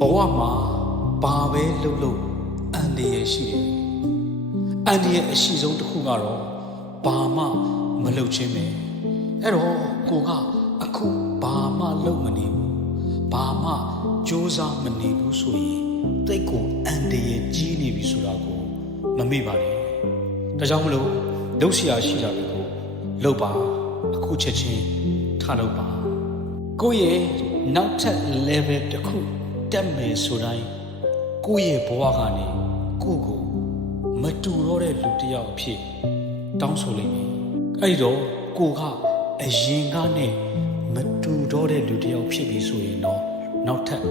ဘဝမှာဘာပဲလုပ်လို့အန္တရာယ်ရှိတယ်အန္တရာယ်အရှိဆုံးတစ်ခုကတော့ဘာမှမလုပ်ခြင်းပဲအဲ့တော့ကိုကအခုဘာမှလုပ်မနေဘူးဘာမှစူးစမ်းမနေဘူးဆိုရင်တိတ်ကိုအန္တရာယ်ကြီးနေပြီဆိုတာကိုမမေ့ပါနဲ့ဒါကြောင့်မလို့လှုပ်ရှားရှိတာတွေကိုလှုပ်ပါအခုချက်ချင်းထားလုပ်ပါကိုယ့်ရဲ့နောက်ထပ် level တစ်ခု တက်မယ်ဆိုတိုင်းကိုယ့်ရဲ့ဘဝကနေကိုယ့်ကိုမတူတော့တဲ့လူတစ်ယောက်အဖြစ်တောင်းဆိုလိမ့်မယ်။အဲ့ဒီတော့ကိုကအရင်ကနဲ့မတူတော့တဲ့လူတစ်ယောက်ဖြစ်ပြီဆိုရင်တော့နောက်ထပ်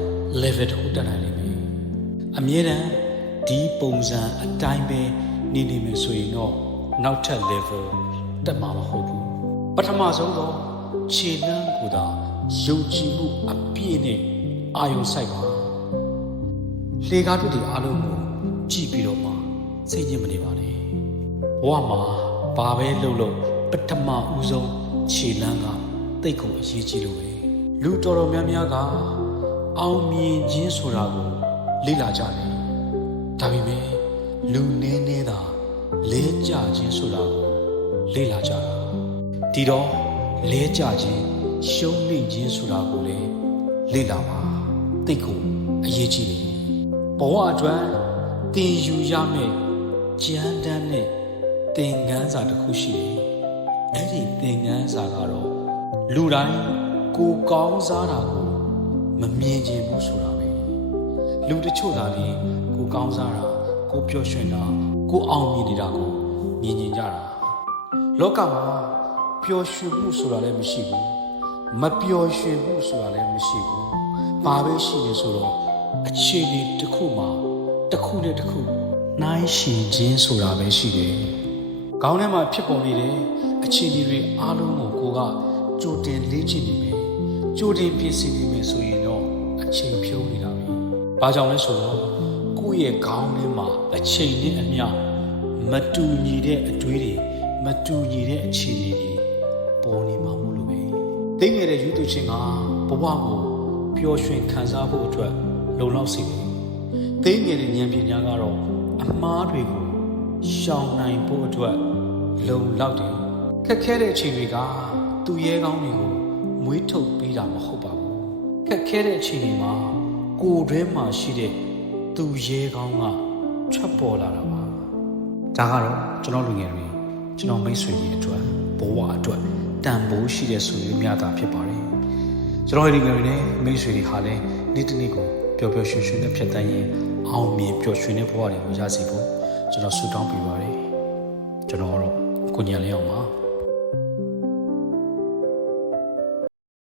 level တစ်ခုတက်နိုင်လိမ့်မယ်။အမြဲတမ်းဒီပုံစံအတိုင်းပဲနေနေမယ်ဆိုရင်တော့နောက်ထပ် level တက်မှာမဟုတ်ဘူး။ပထမဆုံးတော့ခြေလမ်းကိုသာယုံကြည်မှုအပြည့်နဲ့အာယုံဆိုင်ပါ လေကားတို့ဒီအားလုံးကိုကြည့်ပြီးတော့မှစိတ်ညစ်မနေပါနဲ့ဘဝမှာဘာပဲလုပ်လို့ပထမဦးဆုံးခြေလမ်းကတိတ်ကိုအရေးကြီးလို့ပဲလူတော်တော်များများကအောင်မြင်ခြင်းဆိုတာကိုလေ့လာကြတယ်ဒါပေမဲ့လူနည်းနည်းသာလဲကြခြင်းဆိုတာကိုလေ့လာကြတာဒီတော့လဲကြခြင်းရှုံးနိမ့်ခြင်းဆိုတာကိုလည်းလေ့လာပါတိတ်ကိုအရေးကြီးတယ် ဘဝအတွက်တင်ယူရမယ့်ကြမ်းတမ်းတဲ့သင်ခန်းစာတစ်ခုရှိတယ်အဲ့ဒီသင်ခန်းစာကတော့လူတိုင်းကိုယ်ကောင်းစားတာကိုမမြင်ခြင်းဘူးဆိုတာပဲလူတချို့သာလေကိုယ်ကောင်းစားတာကိုယ်ပျော်ရွှင်တာကိုယ်အောင်မြင်နေတာကိုမြင်ကြကြတာလောကမှာပျော်ရွှင်မှုဆိုတာလည်းမရှိဘူးမပျော်ရွှင်မှုဆိုတာလည်းမရှိဘူးဘာပဲရှိနေဆိုတော့ အခြေအနေတစ်ခုမှာတစ်ခုနဲ့တစ်ခုနိုင်ရှင်ခြင်းဆိုတာပဲရှိတယ်။ခေါင်းထဲမှာဖြစ်ပေါ်နေတဲ့အခြေအနေတွေအားလုံးကိုကိုကကြိုတင်လေ့ကျင့်နေမယ်။ကြိုတင်ပြင်ဆင်နေမယ်ဆိုရင်တော့အချိန်ဖြုံးနေတာပဲ။ဘာကြောင့်လဲဆိုတော့ကိုယ့်ရဲ့ခေါင်းထဲမှာအချိန်နဲ့အမျှမတူညီတဲ့အတွေးတွေမတူညီတဲ့အခြေအနေတွေပေါ်နေမှာမို့လို့ပဲ။သိငယ်တဲ့ယူသူချင်းကဘဝကိုပျော်ရွှင်ခံစားဖို့အတွက် လုံလောက်စေတယ်။သိငယ်တဲ့ဉာဏ်ပညာကတော့အမားတွေကိုရှောင်နိုင်ဖို့အတွက်လုံလောက်တယ်။ခက်ခဲတဲ့အချိန်တွေကသူ့ရဲကောင်းတွေကိုမွေးထုတ်ပေးတာမဟုတ်ပါဘူး။ခက်ခဲတဲ့အချိန်တွေမှာကိုယ်တွင်းမှာရှိတဲ့သူ့ရဲကောင်းကထွက်ပေါ်လာတာပါ။ဒါကတော့ကျွန်တော်လူငယ်တွေကျွန်တော်မိတ်ဆွေကြီးအတွက်ဘဝအတွက်တန်ဖိုးရှိတဲ့ဆိုရမြတာဖြစ်ပါတယ်။ကျွန်တော်ဒီငယ်တွေနဲ့မိတ်ဆွေတွေဟာလည်းနေ့တစ်နေ့ကို ပျော်ပျော်ရွှင်ရွှင်နဲ့ဖြတ်တန်းရင်အောင်မြင်ပျော်ရွှင်တဲ့ဘဝတွေကိုရစီဖို့ကျွန်တော်ဆုတောင်းပေးပါတယ်ကျွန်တော်ကတော့ကိုညံလေးအောင်ပါ